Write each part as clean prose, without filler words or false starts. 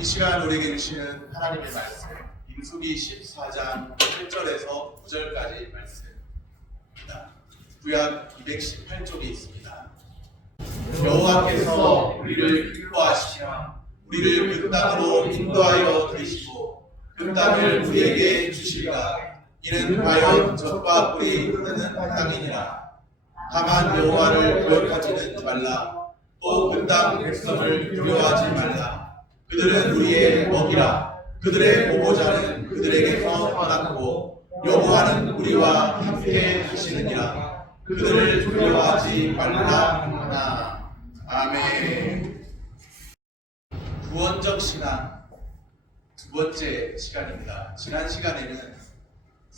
이 시간 우리에게 주시는 하나님의 말씀, 민수기 14장 1절에서 9절까지 말씀입니다. 구약 218쪽에 있습니다. 여호와께서 우리를 기뻐하시며 우리를 그 땅으로 인도하여 드리시고 그 땅을 우리에게 주시리라. 이는 과연 젖과 꿀이 흐르는 땅이니라. 다만 여호와를 거역하지는 말라. 또 그 땅 백성을 두려워하지 말라. 그들은 우리의 먹이라. 그들의 보호자는 그들에게서 떠났고 여호와는 우리와 함께 하시느니라. 그들을 두려워하지 말라 하나. 아멘. 구원적 신앙 두 번째 시간입니다. 지난 시간에는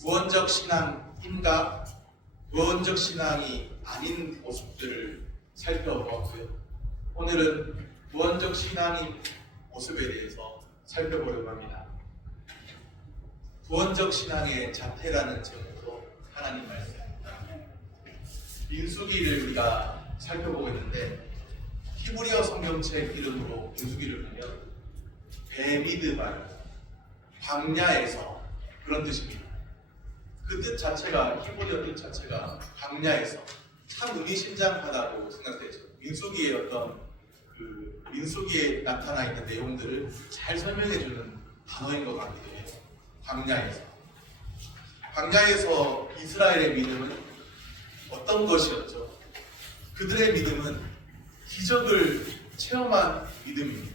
구원적 신앙인가 구원적 신앙이 아닌 모습들을 살펴보았고요. 오늘은 구원적 신앙인 모습에 대해서 살펴보려고 합니다. 구원적 신앙의 자태라는 제목으로 하나님 말씀입니다. 민수기를 우리가 살펴보고 있는데 히브리어 성경책 이름으로 민수기를 보면 베미드발, 광야에서 그런 뜻입니다. 그 뜻 자체가 히브리어 뜻 자체가 광야에서 참 의미심장하다고 생각되죠. 민수기의 어떤 민수기에 나타나 있는 내용들을 잘 설명해주는 단어인 것 같기도 해요. 광야에서 이스라엘의 믿음은 어떤 것이었죠? 그들의 믿음은 기적을 체험한 믿음입니다.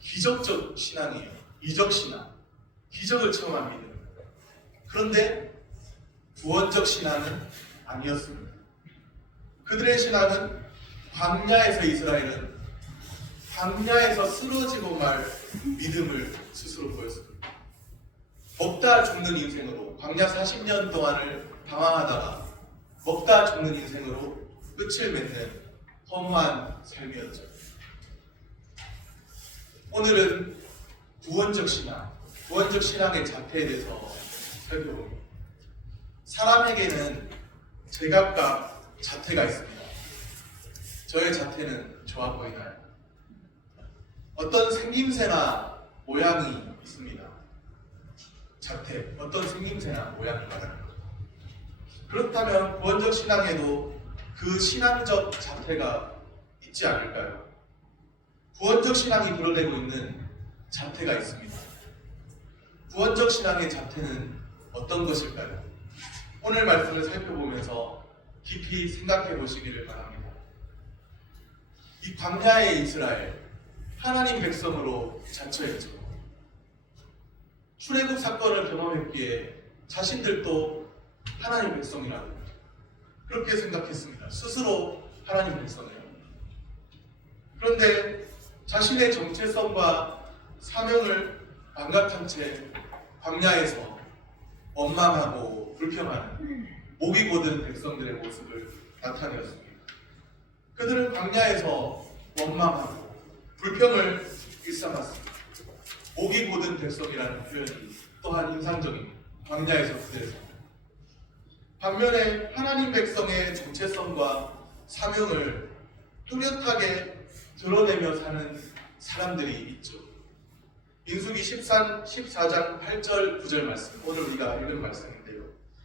기적적 신앙이에요. 이적 신앙, 기적을 체험한 믿음. 그런데 구원적 신앙은 아니었습니다. 그들의 신앙은 광야에서 이스라엘은 광야에서 쓰러지고 말 믿음을 스스로 보였습니다. 먹다 죽는 인생으로 광야 40년 동안을 방황하다가 먹다 죽는 인생으로 끝을 맺는 허무한 삶이었죠. 오늘은 구원적 신앙의 자태에 대해서 살펴봅니다. 사람에게는 제각각 자태가 있습니다. 저의 자태는 좋아 보이나요? 어떤 생김새나 모양이 있습니다. 자태, 어떤 생김새나 모양이 말하는 것. 그렇다면 구원적 신앙에도 그 신앙적 자태가 있지 않을까요? 구원적 신앙이 드러내고 있는 자태가 있습니다. 구원적 신앙의 자태는 어떤 것일까요? 오늘 말씀을 살펴보면서 깊이 생각해 보시기를 바랍니다. 이 광야의 이스라엘, 하나님 백성으로 자처했죠. 출애굽 사건을 경험했기에 자신들도 하나님 백성이라고 그렇게 생각했습니다. 스스로 하나님 백성이라고. 그런데 자신의 정체성과 사명을 망각한 채 광야에서 원망하고 불평하는 목이 곧은 백성들의 모습을 나타내었습니다. 그들은 광야에서 원망하고 불평을 일삼았습니다. 목이 곧은 백성이라는 표현이 또한 인상적입니다. 광야에서 그들에서. 반면에 하나님 백성의 정체성과 사명을 뚜렷하게 드러내며 사는 사람들이 있죠. 민수기 14장 8절 9절 말씀, 오늘 우리가 읽은 말씀인데요.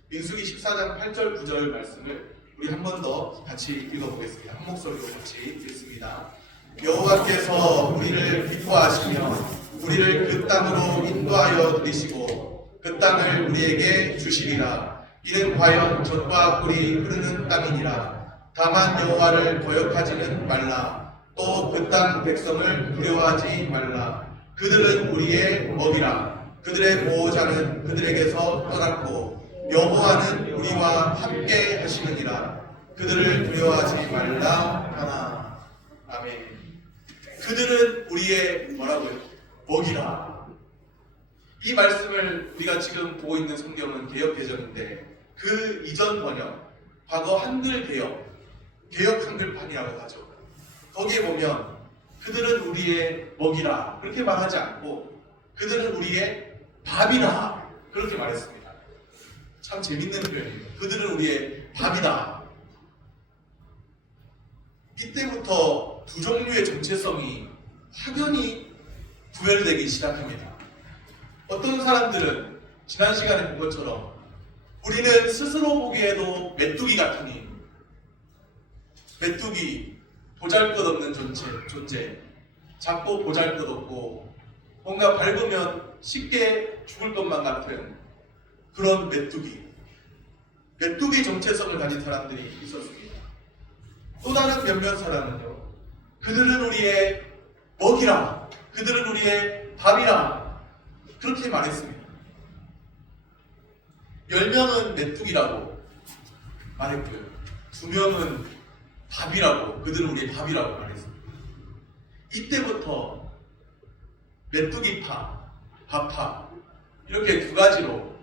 민수기 14장 8절 9절 말씀을 우리 한 번 더 같이 읽어보겠습니다. 한 목소리로 같이 읽습니다. 여호와께서 우리를 기뻐하시며 우리를 그 땅으로 인도하여 드리시고 그 땅을 우리에게 주시리라. 이는 과연 젖과 꿀이 흐르는 땅이니라. 다만 여호와를 거역하지는 말라. 또 그 땅 백성을 두려워하지 말라. 그들은 우리의 먹이라. 그들의 보호자는 그들에게서 떠났고 여호와는 우리와 함께 하시느니라. 그들을 두려워하지 말라 하나. 아멘. 그들은 우리의 뭐라고요? 먹이라. 이 말씀을 우리가 지금 보고 있는 성경은 개역개정인데 그 이전 번역, 과거 한글 개역 한글판이라고 하죠. 거기에 보면 그들은 우리의 먹이라 그렇게 말하지 않고 그들은 우리의 밥이라 그렇게 말했습니다. 참 재밌는 표현이에요. 그들은 우리의 밥이다. 이때부터 두 종류의 정체성이 확연히 구별되기 시작합니다. 어떤 사람들은 지난 시간에 본 것처럼 우리는 스스로 보기에도 메뚜기 같으니, 메뚜기, 보잘것없는 존재, 작고 보잘것없고 뭔가 밟으면 쉽게 죽을 것만 같은 그런 메뚜기 정체성을 가진 사람들이 있었습니다. 또 다른 몇몇 사람은요, 그들은 우리의 먹이라, 그들은 우리의 밥이라, 그렇게 말했습니다. 10명은 메뚜기라고 말했고요, 2명은 밥이라고, 그들은 우리의 밥이라고 말했습니다. 이때부터 메뚜기파, 밥파, 이렇게 두 가지로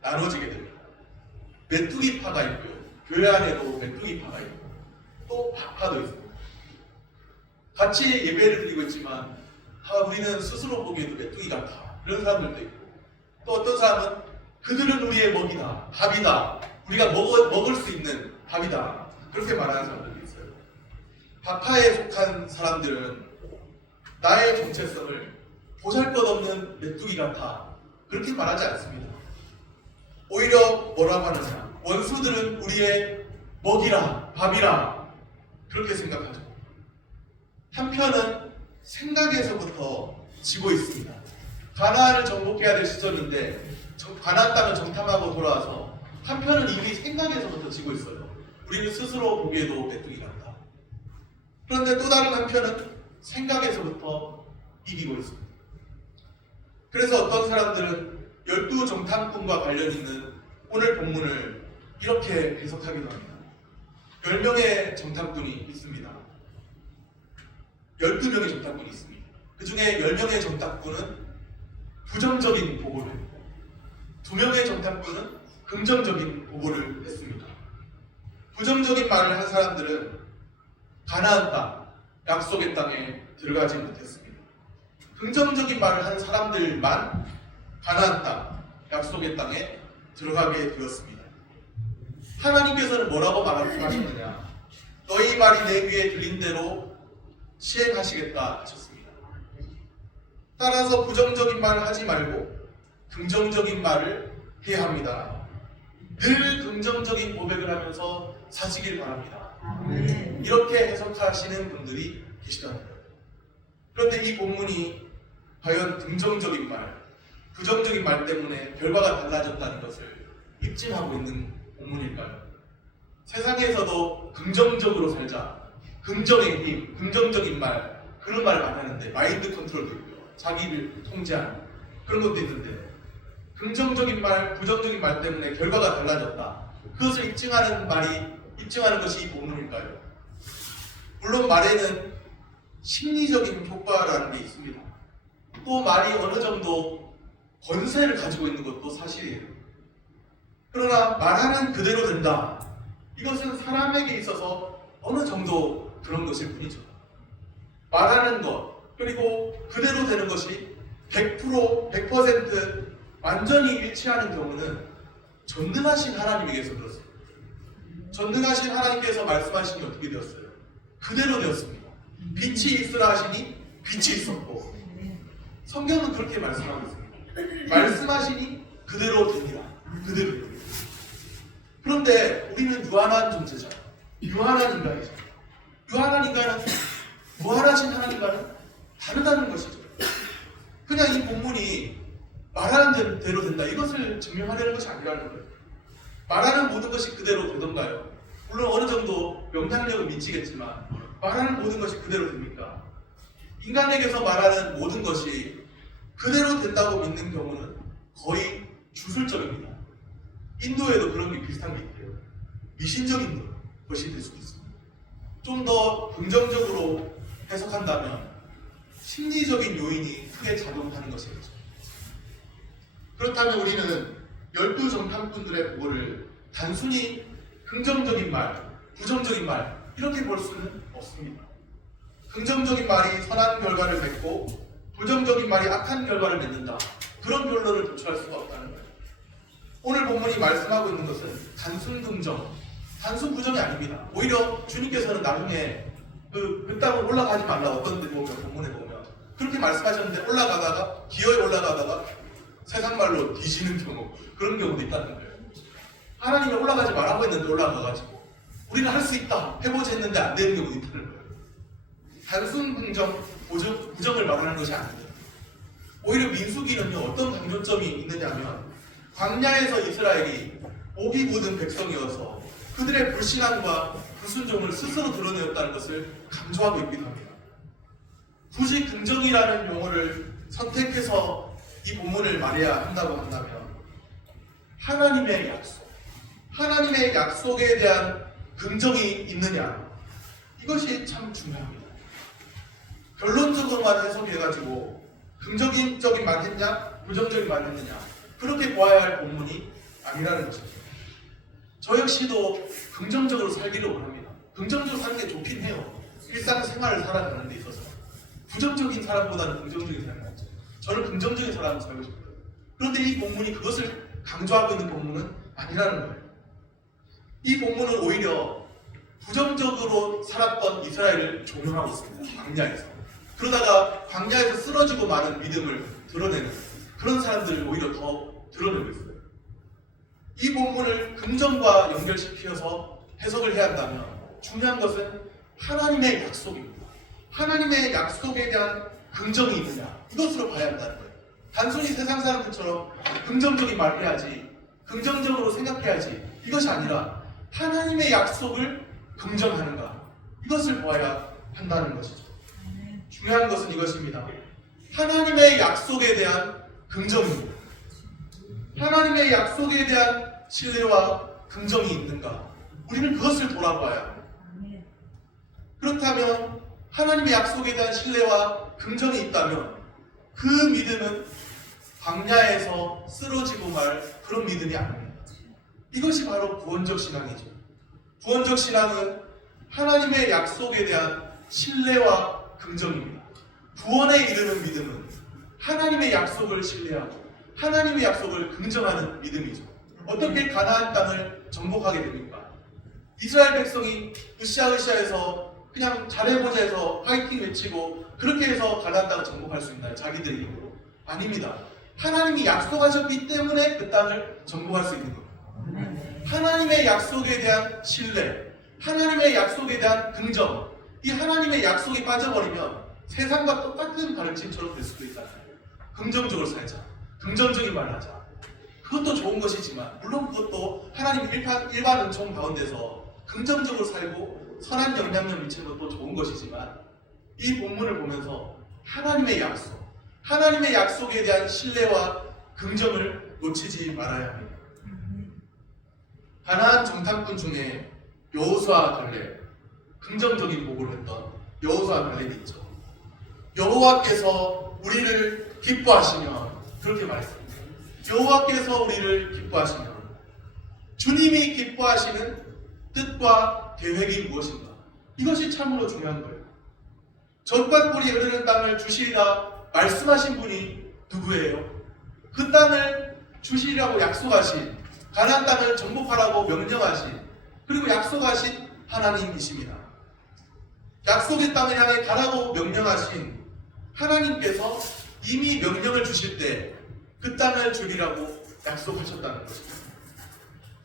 나눠지게 됩니다. 메뚜기파가 있고요, 교회 안에도 메뚜기파가 있고 또 밥파도 있습니다. 같이 예배를 드리고 있지만 우리는 스스로 보기에도 메뚜기 같아, 그런 사람들도 있고, 또 어떤 사람은 그들은 우리의 먹이다, 밥이다, 우리가 먹을 수 있는 밥이다, 그렇게 말하는 사람들도 있어요. 밥파에 속한 사람들은 나의 정체성을 보잘것없는 메뚜기 같아, 그렇게 말하지 않습니다. 오히려 뭐라고 하느냐, 원수들은 우리의 먹이라, 밥이라, 그렇게 생각하죠. 한편은 생각에서부터 지고 있습니다. 가나안을 정복해야 될 시절인데 가나안 땅을 정탐하고 돌아와서 한편은 이미 생각에서부터 지고 있어요. 우리는 스스로 보기에도 메뚜기 같다. 그런데 또 다른 한편은 생각에서부터 이기고 있습니다. 그래서 어떤 사람들은 12정탐꾼과 관련 있는 오늘 본문을 이렇게 해석하기도 합니다. 10명의 정탐꾼이 있습니다. 12명의 정탐꾼이 있습니다. 그 중에 10명의 정탐꾼은 부정적인 보고를 했고 2명의 정탐꾼은 긍정적인 보고를 했습니다. 부정적인 말을 한 사람들은 가나안 땅, 약속의 땅에 들어가지 못했습니다. 긍정적인 말을 한 사람들만 가나안 땅, 약속의 땅에 들어가게 되었습니다. 하나님께서는 뭐라고 말씀하셨느냐? 너희 말이 내 귀에 들린 대로 시행하시겠다 하셨습니다. 따라서 부정적인 말을 하지 말고 긍정적인 말을 해야 합니다. 늘 긍정적인 고백을 하면서 사시길 바랍니다. 이렇게 해석하시는 분들이 계시답니다. 그런데 이 본문이 과연 긍정적인 말, 부정적인 말 때문에 결과가 달라졌다는 것을 입증하고 있는 본문일까요? 세상에서도 긍정적으로 살자, 긍정의 힘, 긍정적인 말, 그런 말을 많이 하는데 마인드 컨트롤도 있고요, 자기를 통제하는 그런 것도 있는데 긍정적인 말, 부정적인 말 때문에 결과가 달라졌다, 그것을 입증하는 것이 이 본문일까요? 물론 말에는 심리적인 효과라는 게 있습니다. 또 말이 어느 정도 권세를 가지고 있는 것도 사실이에요. 그러나 말하는 그대로 된다, 이것은 사람에게 있어서 어느 정도 그런 것일 뿐이죠. 말하는 것, 그리고 그대로 되는 것이 100% 완전히 일치하는 경우는 전능하신 하나님에게서 그렇습니다. 전능하신 하나님께서 말씀하시니 어떻게 되었어요? 그대로 되었습니다. 빛이 있으라 하시니 빛이 있었고, 성경은 그렇게 말씀하고 있습니다. 말씀하시니 그대로 됩니다. 그대로 됩니다. 그런데 우리는 유한한 존재잖아요. 유한한 인간이잖아요. 유한한 인간은 무한하신 하나님과는 다르다는 것이죠. 그냥 이 본문이 말하는 대로 된다, 이것을 증명하려는 것이 아니라는 거예요. 말하는 모든 것이 그대로 되던가요? 물론 어느 정도 영향력을 미치겠지만 말하는 모든 것이 그대로 됩니까? 인간에게서 말하는 모든 것이 그대로 된다고 믿는 경우는 거의 주술적입니다. 인도에도 그런 게 비슷한 게 있대요. 미신적인 것이 될 수도 있습니다. 좀 더 긍정적으로 해석한다면 심리적인 요인이 크게 작용하는 것이겠죠. 그렇다면 우리는 12정탐꾼들의 보고를 단순히 긍정적인 말, 부정적인 말, 이렇게 볼 수는 없습니다. 긍정적인 말이 선한 결과를 맺고 부정적인 말이 악한 결과를 맺는다, 그런 결론을 도출할 수가 없다는 거예요. 오늘 본문이 말씀하고 있는 것은 단순 긍정, 단순 부정이 아닙니다. 오히려 주님께서는 나중에 그 땅으로 올라가지 말라, 어떤 데 보면, 본문에 보면 그렇게 말씀하셨는데 올라가다가 기어에 올라가다가 세상 말로 뒤지는 경우, 그런 경우도 있다는 거예요. 하나님이 올라가지 말라고 했는데 올라가가지고 우리는 할 수 있다 해보자 했는데 안 되는 경우도 있다는 거예요. 단순 긍정, 부정을 말하는 것이 아닙니다. 오히려 민수기는요, 어떤 강조점이 있느냐면 광야에서 이스라엘이 목이 굳은 백성이어서 그들의 불신앙과 불순종을 스스로 드러내었다는 것을 강조하고 있기도 합니다. 굳이 긍정이라는 용어를 선택해서 이 본문을 말해야 한다고 한다면 하나님의 약속, 하나님의 약속에 대한 긍정이 있느냐, 이것이 참 중요합니다. 결론적으로만 해석해가지고 긍정적인 말 했냐, 부정적인 말 했느냐, 그렇게 보아야 할 본문이 아니라는 것이죠. 저 역시도 긍정적으로 살기를 원합니다. 긍정적으로 사는 게 좋긴 해요. 일상생활을 살아가는 데 있어서. 부정적인 사람보다는 긍정적인 사람이 낫죠. 저는 긍정적인 사람으로 살고 싶어요. 그런데 이 본문이 그것을 강조하고 있는 본문은 아니라는 거예요. 이 본문은 오히려 부정적으로 살았던 이스라엘을 조명하고 있습니다. 광야에서. 그러다가 광야에서 쓰러지고 마는 믿음을 드러내는 그런 사람들을 오히려 더 드러내고 있어요. 이 본문을 긍정과 연결시켜서 해석을 해야 한다면 중요한 것은 하나님의 약속입니다. 하나님의 약속에 대한 긍정이 있느냐, 이것으로 봐야 한다는 거예요. 단순히 세상 사람들처럼 긍정적인 말을 해야지, 긍정적으로 생각해야지, 이것이 아니라 하나님의 약속을 긍정하는가, 이것을 보아야 한다는 것이죠. 중요한 것은 이것입니다. 하나님의 약속에 대한 긍정입니다. 하나님의 약속에 대한 신뢰와 긍정이 있는가, 우리는 그것을 돌아봐야 합니다. 그렇다면 하나님의 약속에 대한 신뢰와 긍정이 있다면 그 믿음은 광야에서 쓰러지고 말 그런 믿음이 아닙니다. 이것이 바로 구원적 신앙이죠. 구원적 신앙은 하나님의 약속에 대한 신뢰와 긍정입니다. 구원에 이르는 믿음은 하나님의 약속을 신뢰하고 하나님의 약속을 긍정하는 믿음이죠. 어떻게 가나안 땅을 정복하게 됩니까? 이스라엘 백성이 으쌰으쌰해서 그냥 잘해보자 해서 파이팅 외치고 그렇게 해서 가나안 땅을 정복할 수 있나요? 자기들의 힘으로? 아닙니다. 하나님이 약속하셨기 때문에 그 땅을 정복할 수 있는 겁니다. 하나님의 약속에 대한 신뢰, 하나님의 약속에 대한 긍정, 이 하나님의 약속이 빠져버리면 세상과 똑같은 가르침처럼 될 수도 있잖아요. 긍정적으로 살자, 긍정적인 말을 하자, 그것도 좋은 것이지만 물론 그것도 하나님 일반 은총 가운데서 긍정적으로 살고 선한 영향력 미치는 것도 좋은 것이지만 이 본문을 보면서 하나님의 약속, 하나님의 약속에 대한 신뢰와 긍정을 놓치지 말아야 합니다. 가나안 정탐꾼 중에 여호수아 갈렙, 긍정적인 보고를 했던 여호수아 갈렙이 있죠. 여호와께서 우리를 기뻐하시면, 그렇게 말했습니다. 여호와께서 우리를 기뻐하시면, 주님이 기뻐하시는 뜻과 계획이 무엇인가, 이것이 참으로 중요한 거예요. 젖과 꿀이 흐르는 땅을 주시리라 말씀하신 분이 누구예요? 그 땅을 주시리라고 약속하신, 가나안 땅을 정복하라고 명령하신, 그리고 약속하신 하나님이십니다. 약속의 땅을 향해 가라고 명령하신 하나님께서 이미 명령을 주실 때 그 땅을 주리라고 약속하셨다는 것입니다.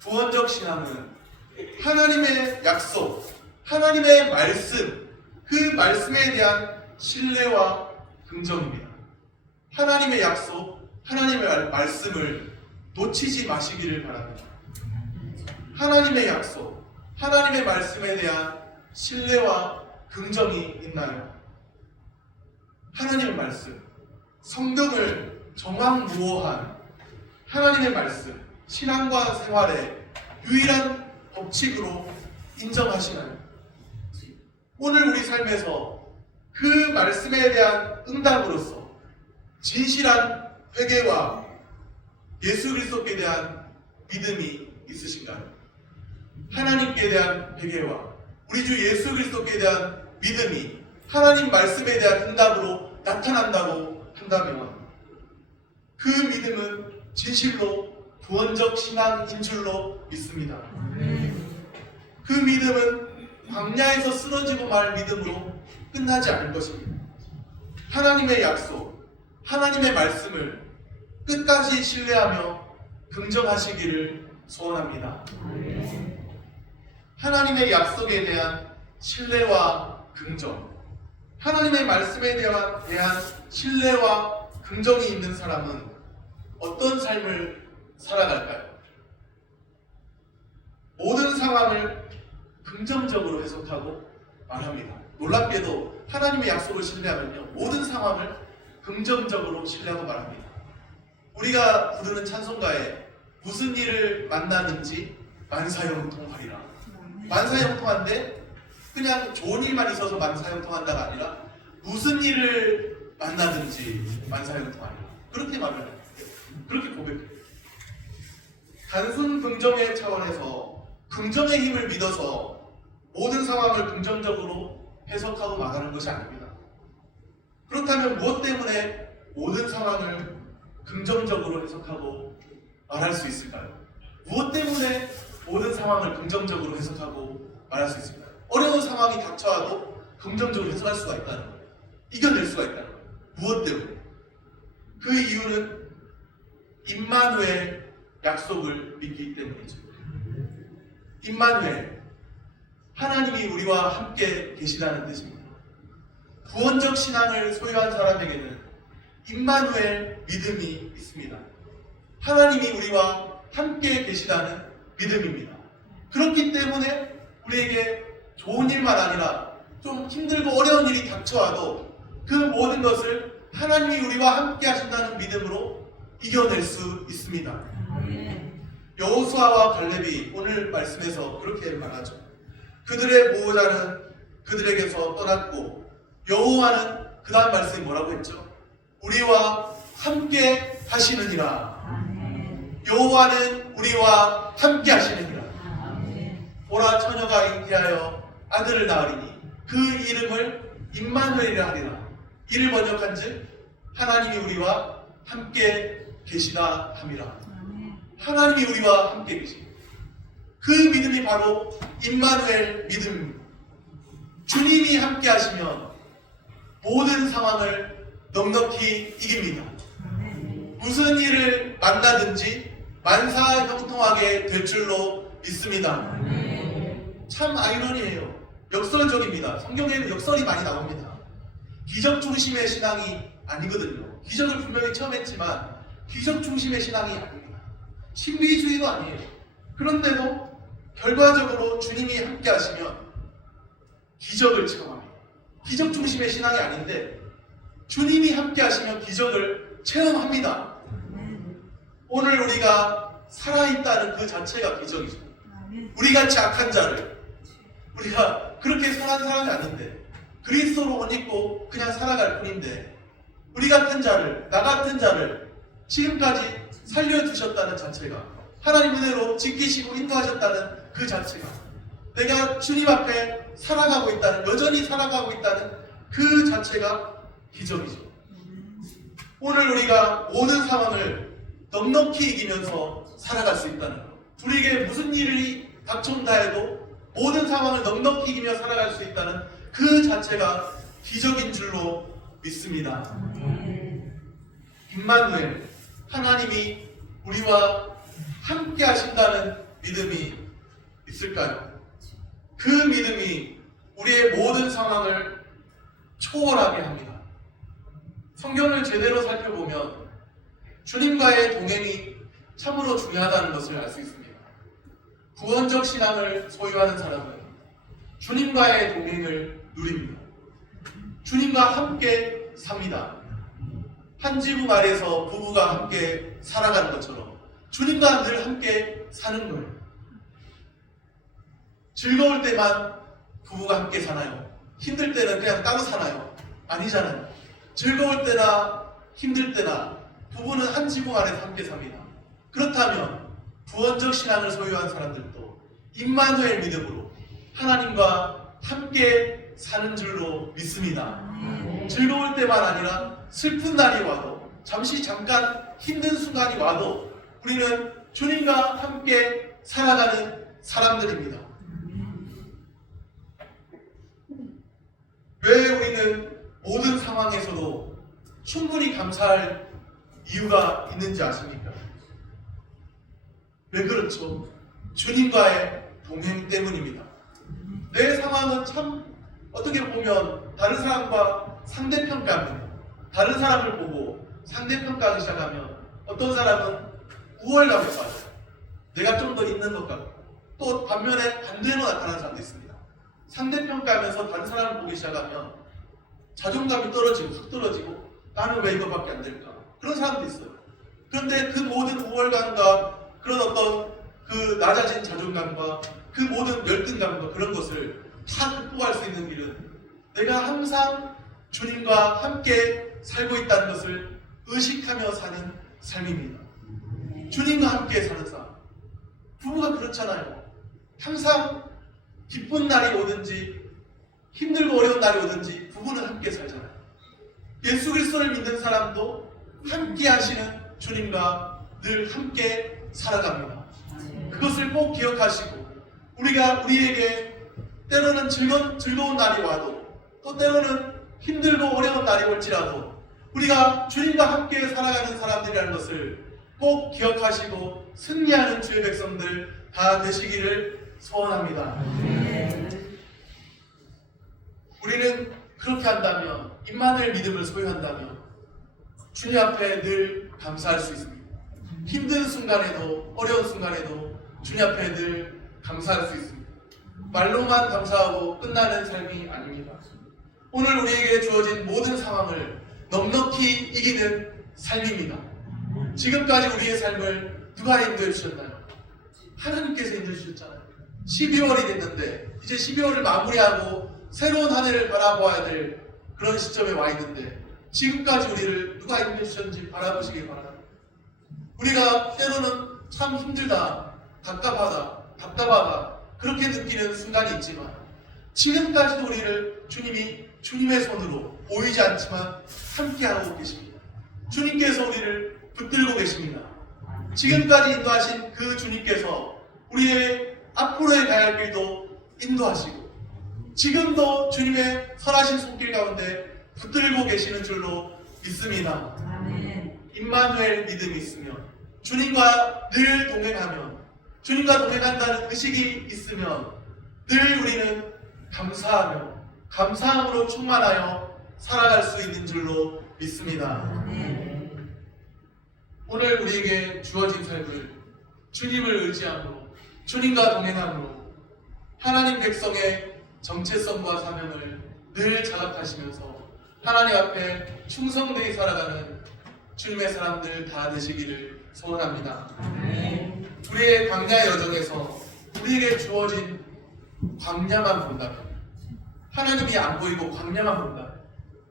구원적 신앙은 하나님의 약속, 하나님의 말씀, 그 말씀에 대한 신뢰와 긍정입니다. 하나님의 약속, 하나님의 말씀을 놓치지 마시기를 바랍니다. 하나님의 약속, 하나님의 말씀에 대한 신뢰와 긍정이 있나요? 하나님의 말씀, 성경을 정확무오한 하나님의 말씀, 신앙과 생활의 유일한 법칙으로 인정하시나요? 오늘 우리 삶에서 그 말씀에 대한 응답으로서 진실한 회개와 예수 그리스도께 대한 믿음이 있으신가요? 하나님께 대한 회개와 우리 주 예수 그리스도께 대한 믿음이 하나님 말씀에 대한 응답으로 나타난다고 한다면 그 믿음은 진실로 구원적 신앙인 줄로 믿습니다. 그 믿음은 광야에서 쓰러지고 말 믿음으로 끝나지 않을 것입니다. 하나님의 약속, 하나님의 말씀을 끝까지 신뢰하며 긍정하시기를 소원합니다. 하나님의 약속에 대한 신뢰와 긍정, 하나님의 말씀에 대한 신뢰와 긍정이 있는 사람은 어떤 삶을 살아갈까요? 모든 상황을 긍정적으로 해석하고 말합니다. 놀랍게도 하나님의 약속을 신뢰하면요, 모든 상황을 긍정적으로 신뢰하고 말합니다. 우리가 부르는 찬송가에 무슨 일을 만나든지 만사형통하리라. 만사형통한데 그냥 좋은 일만 있어서 만사형통한다가 아니라 무슨 일을 만나든지 만사형통하리라. 그렇게 말을 해요. 그렇게 고백해요. 단순 긍정의 차원에서 긍정의 힘을 믿어서 모든 상황을 긍정적으로 해석하고 말하는 것이 아닙니다. 그렇다면 무엇 때문에 모든 상황을 긍정적으로 해석하고 말할 수 있을까요? 무엇 때문에 모든 상황을 긍정적으로 해석하고 말할 수 있을까요? 어려운 상황이 닥쳐와도 긍정적으로 해석할 수가 있다는 거예요. 이겨낼 수가 있다는 거예요. 무엇 때문에? 그 이유는 임마누엘 약속을 믿기 때문이죠. 임마누엘, 하나님이 우리와 함께 계시다는 뜻입니다. 구원적 신앙을 소유한 사람에게는 임마누엘 믿음이 있습니다. 하나님이 우리와 함께 계시다는 믿음입니다. 그렇기 때문에 우리에게 좋은 일만 아니라 좀 힘들고 어려운 일이 닥쳐와도 그 모든 것을 하나님이 우리와 함께 하신다는 믿음으로 이겨낼 수 있습니다. 여호수아와 갈렙이 오늘 말씀에서 그렇게 말하죠. 그들의 보호자는 그들에게서 떠났고 여호와는 그 다음 말씀이 뭐라고 했죠? 우리와 함께 하시느니라. 여호와는 우리와 함께 하시느니라. 보라, 처녀가 잉태하여 아들을 낳으리니 그 이름을 임마누엘이라 하리라. 이를 번역한즉 하나님이 우리와 함께 계시다 함이라. 하나님이 우리와 함께 계십니다. 그 믿음이 바로 임마누엘 믿음입니다. 주님이 함께 하시면 모든 상황을 넉넉히 이깁니다. 무슨 일을 만나든지 만사형통하게 될 줄로 믿습니다. 참 아이러니해요. 역설적입니다. 성경에는 역설이 많이 나옵니다. 기적 중심의 신앙이 아니거든요. 기적을 분명히 처음 했지만 기적 중심의 신앙이 아닙니다. 신비주의도 아니에요. 그런데도 결과적으로 주님이 함께 하시면 기적을 체험합니다. 기적 중심의 신앙이 아닌데 주님이 함께 하시면 기적을 체험합니다. 오늘 우리가 살아있다는 그 자체가 기적이죠. 우리같이 악한 자를, 우리가 그렇게 선한 사람이 아닌데 그리스도로 옷 입고 그냥 살아갈 뿐인데 우리 같은 자를, 나 같은 자를 지금까지 살려주셨다는 자체가, 하나님 은혜로 지키시고 인도하셨다는 그 자체가, 내가 주님 앞에 살아가고 있다는, 여전히 살아가고 있다는 그 자체가 기적이죠. 오늘 우리가 모든 상황을 넉넉히 이기면서 살아갈 수 있다는 것, 우리에게 무슨 일이 닥쳐온다 해도 모든 상황을 넉넉히 이기며 살아갈 수 있다는 그 자체가 기적인 줄로 믿습니다. 임마누엘, 하나님이 우리와 함께 하신다는 믿음이 있을까요? 그 믿음이 우리의 모든 상황을 초월하게 합니다. 성경을 제대로 살펴보면 주님과의 동행이 참으로 중요하다는 것을 알 수 있습니다. 구원적 신앙을 소유하는 사람은 주님과의 동행을 누립니다. 주님과 함께 삽니다. 한 지붕 아래서 부부가 함께 살아가는 것처럼 주님과 늘 함께 사는 거예요. 즐거울 때만 부부가 함께 사나요? 힘들 때는 그냥 따로 사나요? 아니잖아요. 즐거울 때나 힘들 때나 부부는 한 지붕 아래서 함께 삽니다. 그렇다면 구원적 신앙을 소유한 사람들도 임마누엘 믿음으로 하나님과 함께 사는 줄로 믿습니다. 즐거울 때만 아니라 슬픈 날이 와도, 잠깐 힘든 순간이 와도 우리는 주님과 함께 살아가는 사람들입니다. 왜 우리는 모든 상황에서도 충분히 감사할 이유가 있는지 아십니까? 왜 그렇죠? 주님과의 동행 때문입니다. 내 상황은 참 어떻게 보면 다른 사람과 상대평가합니다. 다른 사람을 보고 상대평가하기 시작하면 어떤 사람은 우월감에 빠져요. 내가 좀 더 있는 것 같고, 또 반면에 반대로 나타나는 사람도 있습니다. 상대평가하면서 다른 사람을 보기 시작하면 자존감이 떨어지고 훅 떨어지고 나는 왜 이거밖에 안 될까? 그런 사람도 있어요. 그런데 그 모든 우월감과 그런 어떤 그 낮아진 자존감과 그 모든 열등감과 그런 것을 다 극복할 수 있는 길은 내가 항상 주님과 함께 살고 있다는 것을 의식하며 사는 삶입니다. 주님과 함께 사는 삶. 부부가 그렇잖아요. 항상 기쁜 날이 오든지 힘들고 어려운 날이 오든지 부부는 함께 살잖아요. 예수 그리스도를 믿는 사람도 함께 하시는 주님과 늘 함께 살아갑니다. 그것을 꼭 기억하시고 우리에게 때로는 즐거운 날이 와도 또 때로는 힘들고 어려운 날이 올지라도 우리가 주님과 함께 살아가는 사람들이라는 것을 꼭 기억하시고 승리하는 주의 백성들 다 되시기를 소원합니다. 우리는 그렇게 한다면, 임마누엘 믿음을 소유한다면 주님 앞에 늘 감사할 수 있습니다. 힘든 순간에도 어려운 순간에도 주님 앞에 늘 감사할 수 있습니다. 말로만 감사하고 끝나는 삶이 아닙니다. 오늘 우리에게 주어진 모든 상황을 넉넉히 이기는 삶입니다. 지금까지 우리의 삶을 누가 인도해 주셨나요? 하나님께서 인도해 주셨잖아요. 12월이 됐는데 이제 12월을 마무리하고 새로운 한 해를 바라보아야 될 그런 시점에 와 있는데 지금까지 우리를 누가 인도해 주셨는지 바라보시길 바랍니다. 우리가 때로는 참 힘들다, 답답하다 그렇게 느끼는 순간이 있지만 지금까지도 우리를 주님이 주님의 손으로 보이지 않지만 함께하고 계십니다. 주님께서 우리를 붙들고 계십니다. 지금까지 인도하신 그 주님께서 우리의 앞으로의 가야 할 길도 인도하시고 지금도 주님의 선하신 손길 가운데 붙들고 계시는 줄로 믿습니다. 임마누엘 믿음이 있으면 주님과 늘 동행하면 주님과 동행한다는 의식이 있으면 늘 우리는 감사하며 감사함으로 충만하여 살아갈 수 있는 줄로 믿습니다. 오늘 우리에게 주어진 삶을 주님을 의지함으로 주님과 동행함으로 하나님 백성의 정체성과 사명을 늘 자각하시면서 하나님 앞에 충성되이 살아가는 주님의 사람들 다 되시기를 소원합니다. 우리의 광야의 여정에서 우리에게 주어진 광야만 본다면 하나님이 안 보이고 광야만 본다면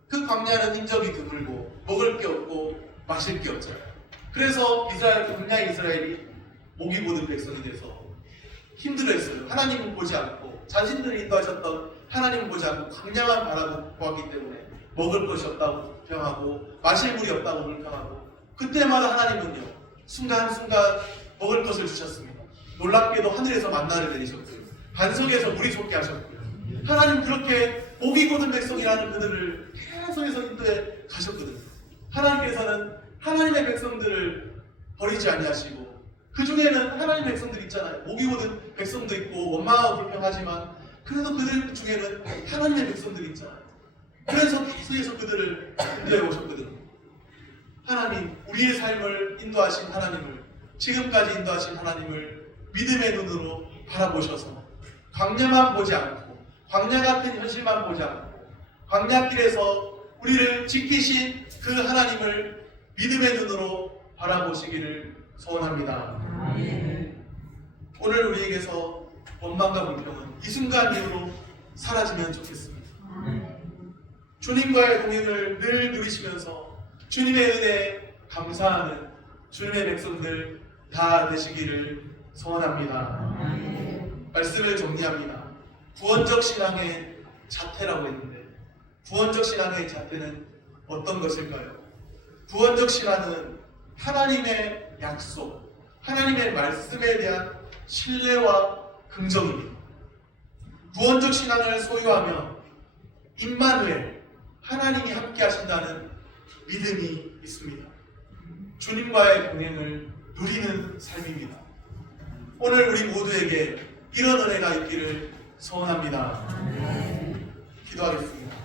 그 광야는 인적이 드물고 먹을 게 없고 마실 게 없잖아요. 그래서 광야의 이스라엘이 목이 고든 백성이 돼서 힘들어했어요. 하나님은 보지 않고 자신들이 인도하셨던 하나님은 보지 않고 광야만 바라보았기 때문에 먹을 것이 없다고 불평하고 마실 물이 없다고 불평하고 그때마다 하나님은요 순간순간 먹을 것을 주셨습니다. 놀랍게도 하늘에서 만나를 내리셨고요. 반석에서 물이 솟게 하셨고요. 하나님 그렇게 목이 고든 백성이라는 그들을 계속해서 인도해 가셨거든요. 하나님께서는 하나님의 백성들을 버리지 아니하시고 그 중에는 하나님의 백성들 있잖아요. 목이 고든 백성도 있고 원망하고 불평하지만 그래도 그들 중에는 하나님의 백성들이 있잖아요. 그래서 계속해서 그들을 인도해 오셨거든요. 하나님, 우리의 삶을 인도하신 하나님을, 지금까지 인도하신 하나님을 믿음의 눈으로 바라보셔서 광야만 보지 않고 광야 같은 현실만 보지 않고 광야길에서 우리를 지키신 그 하나님을 믿음의 눈으로 바라보시기를 소원합니다. 오늘 우리에게서 원망과 불평은 이 순간 이후로 사라지면 좋겠습니다. 주님과의 동행을 늘 누리시면서 주님의 은혜에 감사하는 주님의 백성들 다 되시기를 소원합니다. 말씀을 정리합니다. 구원적 신앙의 자태라고 했는데 구원적 신앙의 자태는 어떤 것일까요? 구원적 신앙은 하나님의 약속, 하나님의 말씀에 대한 신뢰와 긍정입니다. 구원적 신앙을 소유하면 임마누엘, 하나님이 함께 하신다는 믿음이 있습니다. 주님과의 동행을 누리는 삶입니다. 오늘 우리 모두에게 이런 은혜가 있기를 소원합니다. 기도하겠습니다.